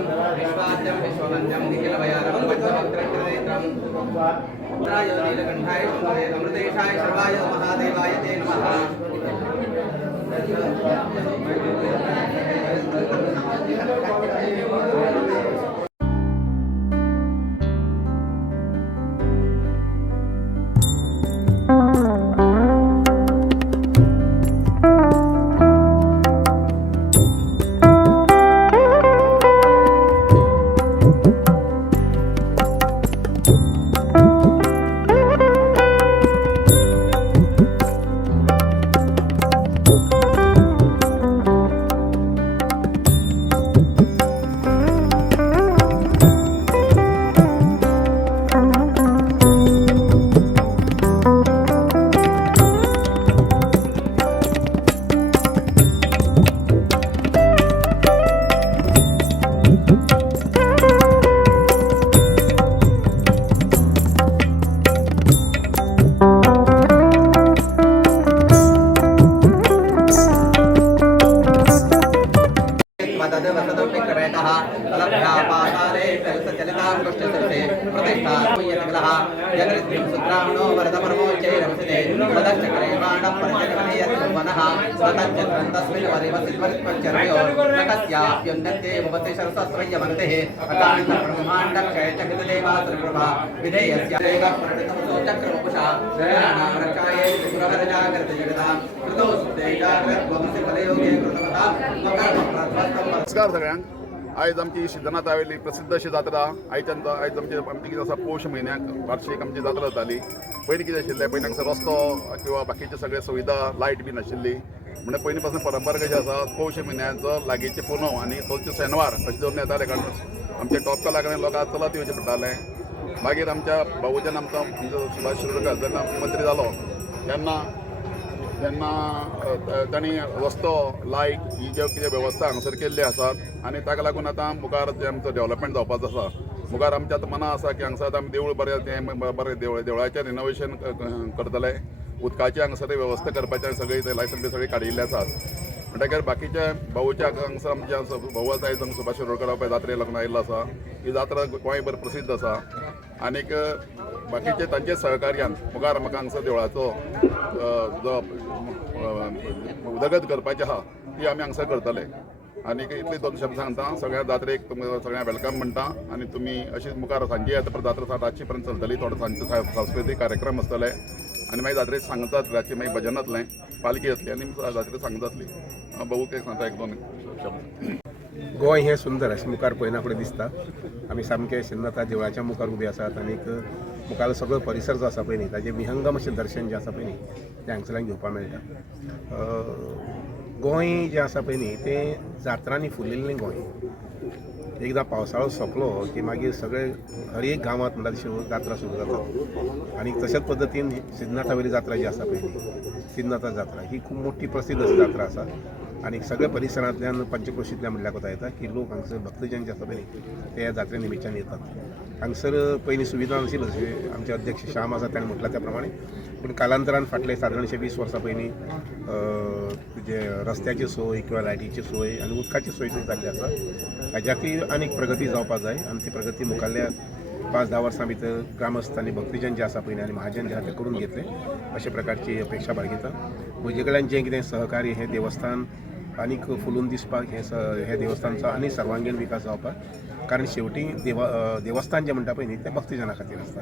विश्वाद्यं विश्ववन्द्यं निखिलभयारवं वज्रवक्त्रनेत्रं उत्तराय नीलकण्ठाय शम्भवे अमृतेशाय सर्वाय महादेवाय ते नमः। नमस्कार सगळ्यांक। आयज आमची सिद्धनाथ आवेली प्रसिद्ध अशी जात्रा आयज आमची कितें आसा पौष म्हयन्याक वार्षिक आमची जात्रा जाताली। पयलीं कितें आशिल्लें, पयलीं हांगसर रस्तो किंवा बाकीचे सगळे सुविधा लायट बी नाशिल्ली, म्हणजे पयलीं पासून परंपरा कशी आसा पौष म्हयन्याचो लागींचे पुनव आनी चवथीचे शेनवार अशें धरून येताले, कारण आमचे टॉपच्या लागून लोकांक चलत येवचें पडटालें। मागीर आमच्या बाबूजान आमचो सुभाष शिरोडकर जेन्ना मंत्री जालो तेन्ना तांणी रस्तो लायट ही ज्यो कितें वेवस्था हांगसर केल्ली आसात आनी ताका लागून आतां मुखार जें आमचो डेवलपमेंट जावपाचो आसा, मुखार आमच्या आतां मना आसा की हांगसर आतां देवूळ बरें देवळाचें रिनोवेशन करतले, उदकाची हांगसर वेवस्था करपाचें सगळी लायसन बी सगळी काडिल्ली आसात। म्हणटकीर बाकीच्या भाऊच्या हांगसर आमच्या भाऊ आसा आयज सुभाष शिरोडकर पळय जात्रे लागून आयिल्लो आसा। ही जात्रा गोंयभर प्रसिद्ध आसा आनीक बाकीचे तांचे सहकार्यान मुखार म्हाका हांगसर देवळाचो जो उदरगत करपाची आहा ती आमी हांगसर करतले। आनीक इतली दोन शब्द सांगता, सगळ्या जात्रेक सगळ्यांक वेलकम म्हणटा आनी तुमी अशीच मुखार सांजे येता परत जात्रा रातची पर्यंत चलतली, थोडे सांजचे सांस्कृतीक कार्यक्रम आसतले आनी मागीर जात्रेक सांगतात रातची मागीर भजन जातलें, पालखी जातली आनी जात्रेक सांगता जातली। भाऊ एक सांगता एक दोन शब्द। गोंय हें सुंदर अशें मुखार पळयना फुडें दिसता। आमी सामके सिद्धनाथ देवळाच्या मुखार उबे आसात आनीक मुखार सगळो परिसर जो आसा पळय न्ही ताजें विहंगम अशें दर्शन जें आसा पळय न्ही तें हांगसरल्यान घेवपाक मेळटा। गोंय जें आसा पळय न्ही तें जात्रांनी फुल्लिल्लें गोंय। एकदां पावसाळो सोंपलो की मागीर सगळे हर एक गांवांत म्हणटा तशी जात्रा सुरू जाता आनी तशाच पद्दतीन सिद्धनाथ हवेली जात्रा जी आसा पळय न्ही सिद्धनाथ जात्रा ही खूब मोठी प्रसिद्ध अशी जात्रा आसा आनी सगळ्या परिसरांतल्यान पंचक्रोशींतल्यान म्हणल्यार कोता येता की लोक हांगसर भक्तजन जे आसा पळय ते ह्या जात्रे निमित्यान येतात। हांगसर पयलीं सुविधा नाशिल्ल्यो जशें आमचे अध्यक्ष श्याम आसा ताणें म्हटलां त्या प्रमाणे, पूण कालांतरान फाटले सादारणशे 20 वर्सां पयलीं जे रस्त्याची सोय किंवा लायटीची सोय आनी उदकाची सोय सुद्दां जाल्ली आसा। हाज्याकूय आनीक प्रगती जावपाक जाय आनी ती प्रगती मुखाल्ल्या 5-10 वर्सां भितर ग्रामस्थ आनी भक्तजन जे आसा पळय आनी महाजन जे आसा ते करून घेतले अशे प्रकारची अपेक्षा बाळगिता। म्हजे कडल्यान जें कितें सहकार्य हें देवस्थान आनीक फुलून दिसपाक हे देवस्थानाचो आनी सर्वांगीण विकास जावपाक, कारण शेवटी देवस्थान जें म्हणटा पळय न्ही तें भक्तजना खातीर आसता,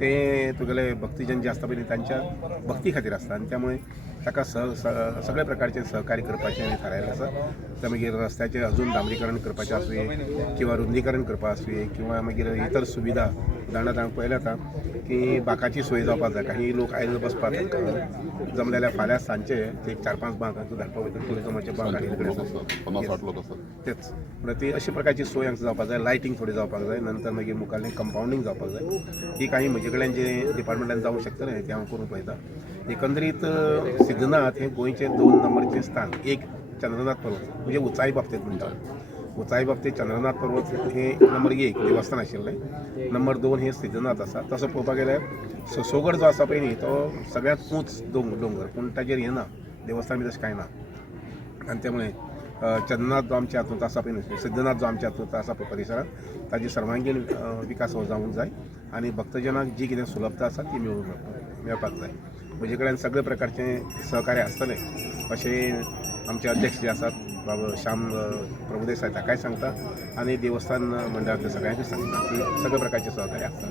तें तुगेले भक्तजन जे आसता पळय न्ही तांच्या भक्ती खातीर आसता आनी त्यामुळे ताका सगळे प्रकारचे सहकार्य करपाचें आनी थारायलें आसा। ते मागीर रस्त्याचें अजून डांबरीकरण करपाचें आसूं किंवा रुंदीकरण करपाक आसूं किंवा मागीर इतर सुविधा उदाहरणांत हांवें पळयलें आतां की बाकाची सोय जावपाक जाय। काही लोक आयज बसपाक जमलें जाल्यार फाल्यां सांजचे एक 4-5 बांक धाडपाक वयता, ट्युरिजमाचे बांक आनी तेच म्हणल्यार ती अशा प्रकारची सोय हांगसर जावपाक जाय। लायटींग थोडी जावपाक जाय, नंतर मागीर मुखाल्लें कंपाउंडींग जावपाक जाय। ही काही म्हजे कडल्यान जें डिपार्टमेंटान जावंक शकतलें तें हांव करून पळयतां। एकंदरीत सिद्धनाथ हें गोंयचें 2 नंबरचें स्थान। एक चंद्रनाथ पर्वत म्हणजे उंचाई बाबतींत म्हणटा, उंचाई बाबतींत चंद्रनाथ पर्वत हें नंबर 1 देवस्थान आशिल्लें, नंबर 2 हें सिद्धनाथ आसा। तसो पळोवपाक गेल्यार ससोगड जो आसा पळय न्ही तो सगळ्यांत उंच दोंगर, पूण ताजेर हें ना देवस्थान बी तशें कांय ना आनी त्यामुळे चंद्रनाथ जो आमच्या हातूंत आसा पळय न्हय, सिद्धनाथ जो आमच्या हातूंत आसा पळय परिसरात ताजी सर्वांगीण विकास हो जावंक जाय आनी भक्तजनांक जी कितें सुलभता आसा ती मेळपाक जाय. म्हजे कडेन सगळे प्रकारचे सहकार्य आसतले अशें आमचे अध्यक्ष जे आसात बाबा श्याम प्रभुदेसाय ताकाय सांगता आनी देवस्थान मंडळांतल्या सगळ्यांकूय सांगता की सगळे प्रकारचे सहकार्य आसता.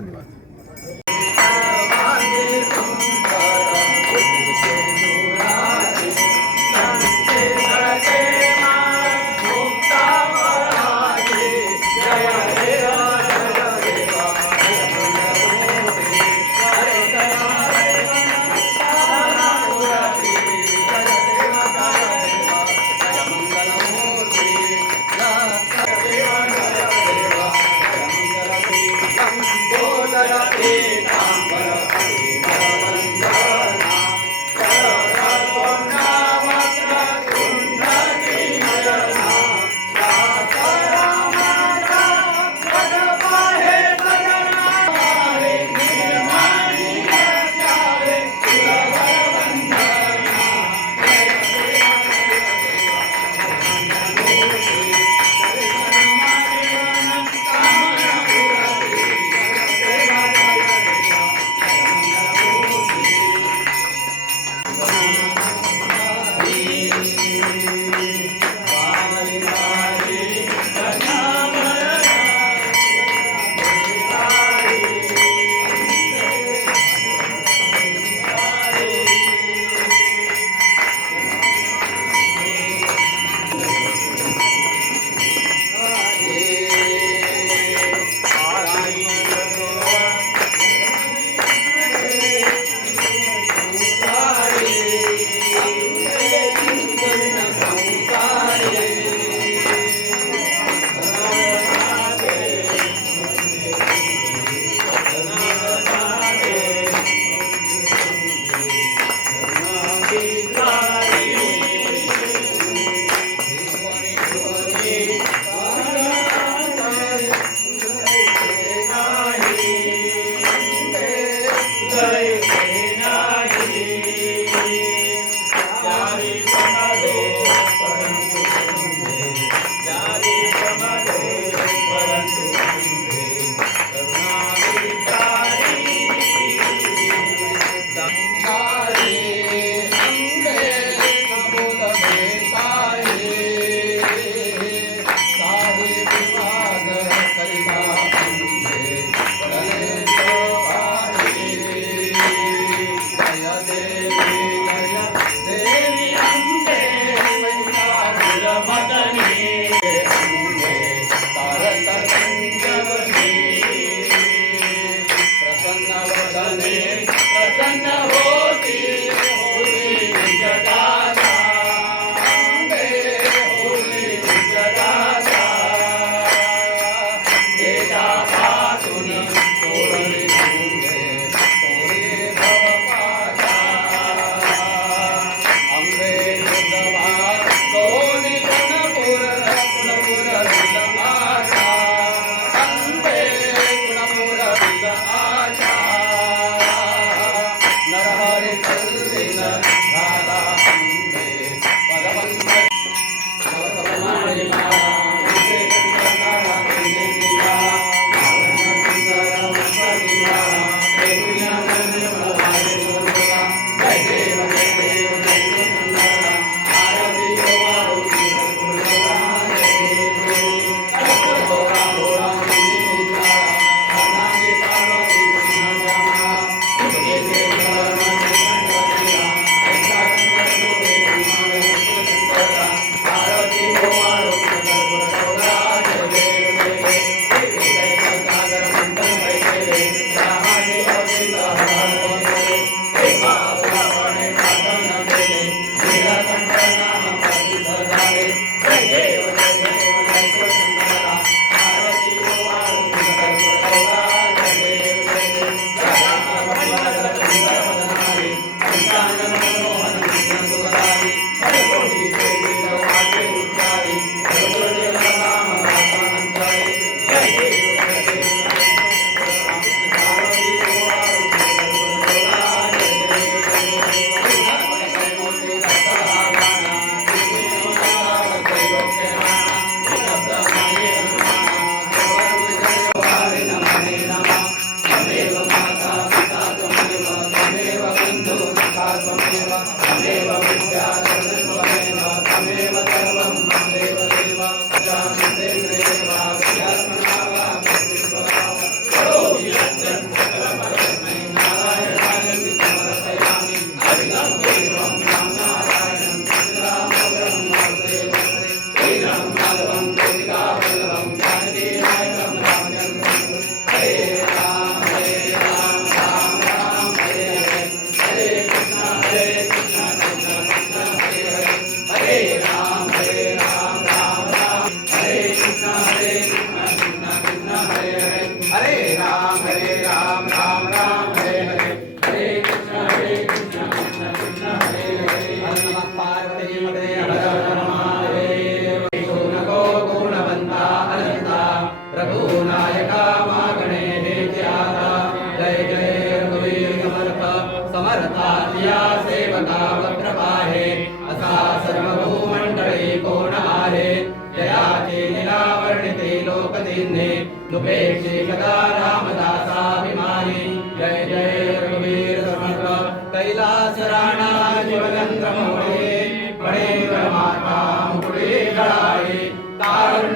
धन्यवाद.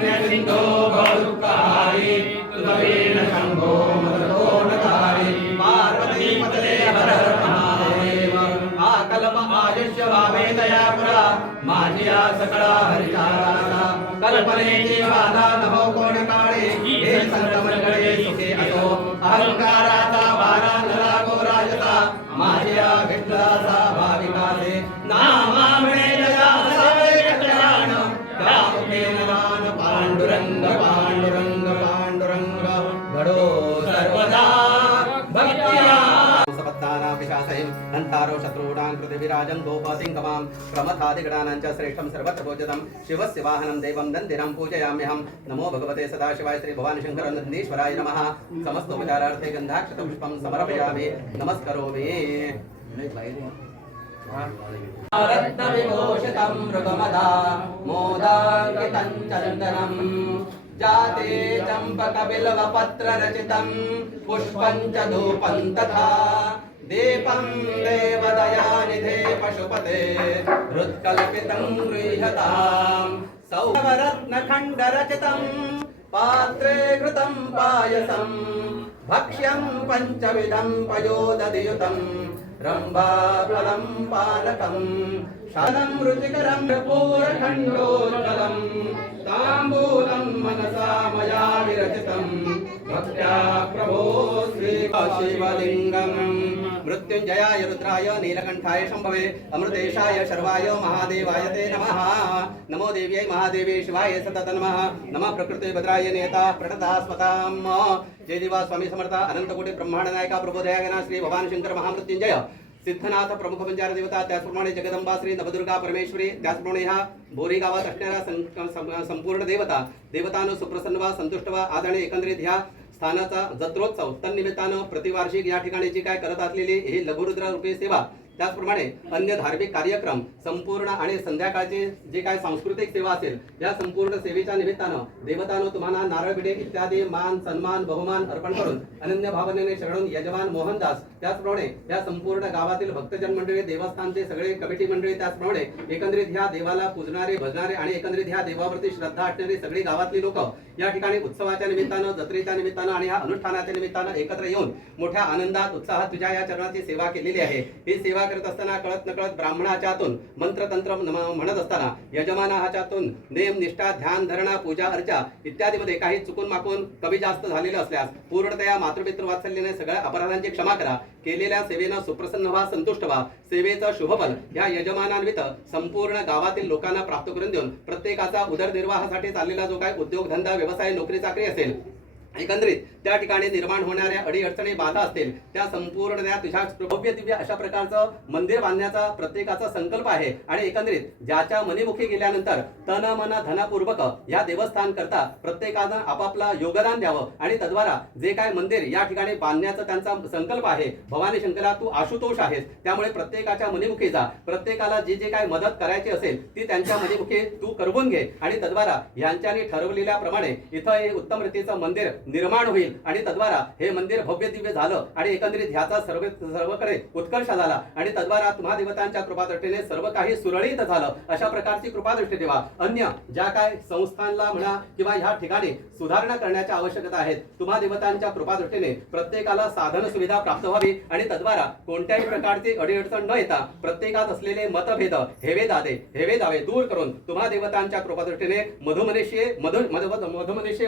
पुण्यसिन्धो भवदुःखहारी तुलवेन शम्भो मदकोणधारी पार्वती पतये हर हर महादेव आकल्प आयुष्य भावेदया पुरा माझिया सकळा हरिचारा कल्पनेची बाधा नभो कोण काळे हे संत मंडळी सुखे असो अहंकाराचा वारा न लागो राजता माझ्या विठ्ठलाचा भाविकाचे नामा म्हणे जगा सवे कल्याण गावके नाम पांडुरंग पांडुरंग पांडुरंग घडो सर्वदा भक्तिया सपत्ताना पिशाचैः हन्तारो शत्रूणां कृते विराजन् गोपसिंहमां प्रमथादिगणानां श्रेष्ठं सर्वत्र भोजनं शिवस्य वाहनं देवं नन्दिनं पूजयाम्यहं नमो भगवते सदाशिवाय श्री भवानी शंकर नंदीश्वराय नमः समस्तोपचारार्थे गन्धाक्षतपुष्पं समर्पयामि नमस्करोमि रत्नविभूषितं मृगमदा मोदाङ्कितं चन्दनं जाते चम्पकबिल्वपत्ररचितं पुष्पं च धूपं तथा दीपं देवदयानिधे पशुपते हृत्कल्पितं गृह्यतां सौरभरत्नखण्डरचितं पात्रे घृतं पायसं भक्ष्यं पञ्चविधं पयोदधियुतं रम्भाफलं पानकं शालं रुचिकरं पूरखण्डोज्ज्वलं ताम्बूलं मनसा मया विरचितं भक्त्या प्रभो श्री शिवलिङ्गम् मृत्युंजयाय रुद्राय नीलकण्ठाय शम्भवे अमृतेशाय शर्वाय महादेवाय ते नमः नमो देव्यै महादेवी शिवाय सतत नमः नमः प्रकृते भद्राय नेता प्रणता स्वताम जय देवा स्वामी समर्थ अनंतकोटी ब्रह्मांड नायका प्रबोधयागना श्री भवानी शंकर महामृत्युंजय सिद्धनाथ प्रमुख पंचार देवता त्याचप्रमाणे जगदंबा श्री नवदुर्गा परमेश्वरी त्याचप्रमाणे ह्या बोरी गावात असणाऱ्या संपूर्ण देवतानं सुप्रसन्न वा संतुष्ट वा आज आणि एकंदरीत ह्या स्थानाचा जत्रोत्सव तन्निमित्तानं प्रतिवार्षिक या ठिकाणी जी काय करत असलेली ही लघुरुद्र रूपी सेवा त्याचप्रमाणे अन्य धार्मिक कार्यक्रम संपूर्ण आणि संध्याकाळची जे काय सांस्कृतिक सेवा असेल या संपूर्ण सेवेच्या निमित्तानं देवतानं तुम्हाला नारळ बिडे इत्यादी मान सन्मान बहुमान अर्पण करून अनन्य भावनेने शरणून यजमान मोहनदास त्याचप्रमाणे या संपूर्ण गावातील भक्तजन मंडळी देवस्थानचे सगळे कमिटी मंडळी त्याचप्रमाणे एकंदरीत ह्या देवाला पूजणारे भजणारे आणि एकंदरीत ह्या देवावरती श्रद्धा असणारी सगळी गावातली लोक या ठिकाणी उत्सवाच्या निमित्तानं जत्रेच्या निमित्तानं आणि ह्या अनुष्ठानाच्या निमित्तानं एकत्र येऊन मोठ्या आनंदात उत्साहात तुझ्या या चरणाची सेवा केलेली आहे। ही सेवा करत असताना कळत नकळत ब्राह्मणाच्यातून मंत्रतंत्र म्हणत असताना यजमानाच्यातून नेम निष्ठा ध्यान धरणा पूजा अर्चा इत्यादी मध्ये काही चुकून माकून कमी जास्त झालेलं असल्यास पूर्णतया मातृपितृ वात्सल्याने सगळ्या अपराधांची क्षमा करा। केलेल्या सेवेनं सुप्रसन्न व्हा संतुष्ट व्हा। सेवेचं शुभफल या यजमानान्वित संपूर्ण गावातील लोकांना प्राप्त करून देऊन प्रत्येकाचा उदरनिर्वाहासाठी चाललेला जो काही उद्योगधंदा व्यवसाय नोकरी चाकरी असेल एकंदरीत त्या ठिकाणी निर्माण होणाऱ्या अडीअडचणी बाधा असतील त्या संपूर्ण त्या तुझ्या भव्य दिव्य अशा प्रकारचं मंदिर बांधण्याचा प्रत्येकाचा संकल्प आहे आणि एकंदरीत ज्याच्या मनीमुखी गेल्यानंतर तन मन धनपूर्वक या देवस्थान करता प्रत्येकानं आपापला योगदान द्यावं आणि तद्वारा जे काय मंदिर या ठिकाणी बांधण्याचा त्यांचा संकल्प आहे। भवानी शंकरा तू आशुतोष आहेस त्यामुळे प्रत्येकाच्या मनीमुखी जा। प्रत्येकाला जी जे काय मदत करायची असेल ती त्यांच्या मनीमुखी तू करवून घे आणि तद्वारा यांच्यानी ठरवलेल्याप्रमाणे इथं हे उत्तम रीतीचं मंदिर निर्माण होईल आणि तद्वारा हे मंदिर भव्य दिव्य झालं आणि एकंदरीत ह्याचा सर्वकडे उत्कर्ष झाला आणि तद्वारा तुम्हा देवतांच्या कृपादृष्टीने सर्व काही सुरळीत झालं अशा प्रकारची कृपादृष्टी देवा। अन्य ज्या काय संस्थांना म्हणा किंवा ह्या ठिकाणी सुधारणा करण्याच्या आवश्यकता आहेत तुम्हा देवतांच्या कृपादृष्टीने प्रत्येकाला साधन सुविधा प्राप्त व्हावी आणि तद्वारा कोणत्याही प्रकारची अडीअडचण न येता प्रत्येकात असलेले मतभेद हेवे दावे दूर करून तुम्हा देवतांच्या कृपादृष्टीने मधुमनुष्य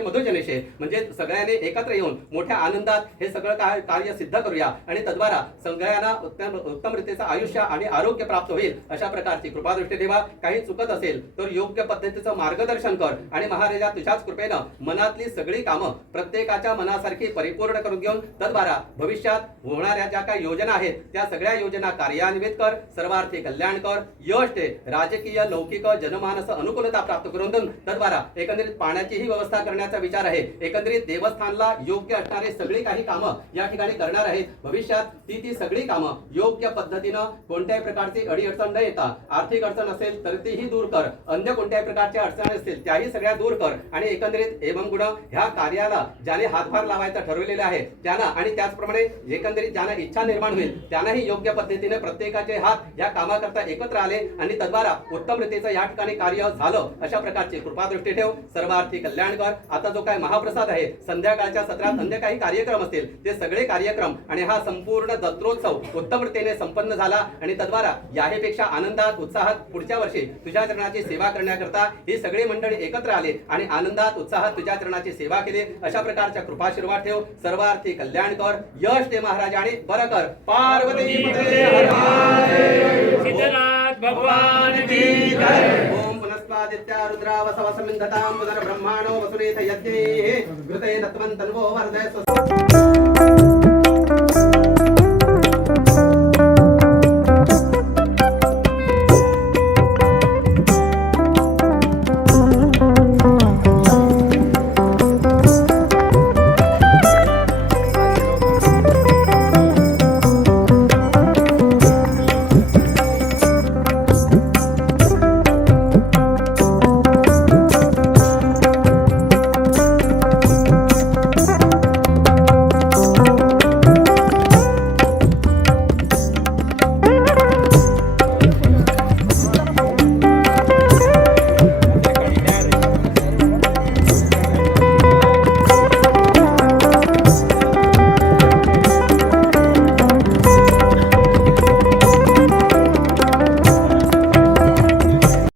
मधुजनेशे म्हणजे सगळ्यांनी एकत्र येऊन मोठ्या आनंदात हे सगळं कार्य सिद्ध करूया आणि तद्वारा सगळ्यांना उत्तम रीतीचं आयुष्य आणि आरोग्य प्राप्त होईल अशा प्रकारची कृपादृष्टी ठेवा। काही चुकत असेल तर योग्य पद्धतीचं मार्गदर्शन कर आणि महाराजा तुझ्याच कृपेनं मनातली सगळी कामं प्रत्येकाच्या मनासारखी परिपूर्ण करून घेऊन तद्वारा भविष्यात होणाऱ्या ज्या काही योजना आहेत त्या सगळ्या योजना कार्यान्वित कर। सर्वार्थी कल्याण कर। यश दे। राजकीय लौकिक जनमानस अनुकूलता प्राप्त करून देऊन तद्वारा एकंदरीत पाण्याचीही व्यवस्था करण्याचा विचार आहे। एकंदरीत देवस्थानला योग्य असणारे सगळी काही कामं या ठिकाणी करणार आहेत. भविष्यात ती सगळी कामं योग्य पद्धतीनं कोणत्याही प्रकारची अडीअडचण न येता, आर्थिक अडचण असेल तर तीही दूर कर, अन्य कोणत्याही प्रकारच्या अडचणी असतील त्याही सगळ्या दूर कर आणि एकंदरीत एवं गुण ह्या कार्याला ज्याने हातभार लावायचा ठरवलेले आहे त्यांना आणि त्याचप्रमाणे एकंदरीत ज्यांना इच्छा निर्माण होईल त्यांनाही योग्य पद्धतीने प्रत्येकाचे हात या कामाकरता एकत्र आले आणि तद्वारा उत्तम रीतीचं या ठिकाणी कार्य झालं अशा प्रकारची कृपादृष्टी ठेव. सर्वार्थी कल्याण कर. आता जो काय महाप्रसाद आहे, संध्याकाळच्या सत्रात अन्य काही कार्यक्रम असतील ते सगळे कार्यक्रम आणि हा संपूर्ण जत्रोत्सव उत्तम रीतीने संपन्न झाला आणि तद्वारा याहीपेक्षा आनंदात उत्साहात पुढच्या वर्षी तुझ्या चरणाची सेवा करण्याकरता ही सगळी मंडळी एकत्र आले आणि आनंदात उत्साहात तुझ्या चरणाची सेवा केली अशा प्रकारच्या कृपाशीर्वाद ठेव. सर्वार्थी कल्याण कर. यश ते महाराज आणि बरं कर. पार्वती पते हर महादेव. सिद्धनाथ भगवान की जय. ओम पुनस्वादित्या रुद्रावसव समिन्धतां पुनर्ब्रह्माणो वसुरेथ यज्ञैः घृतेन त्वं तन्वो वर्धय.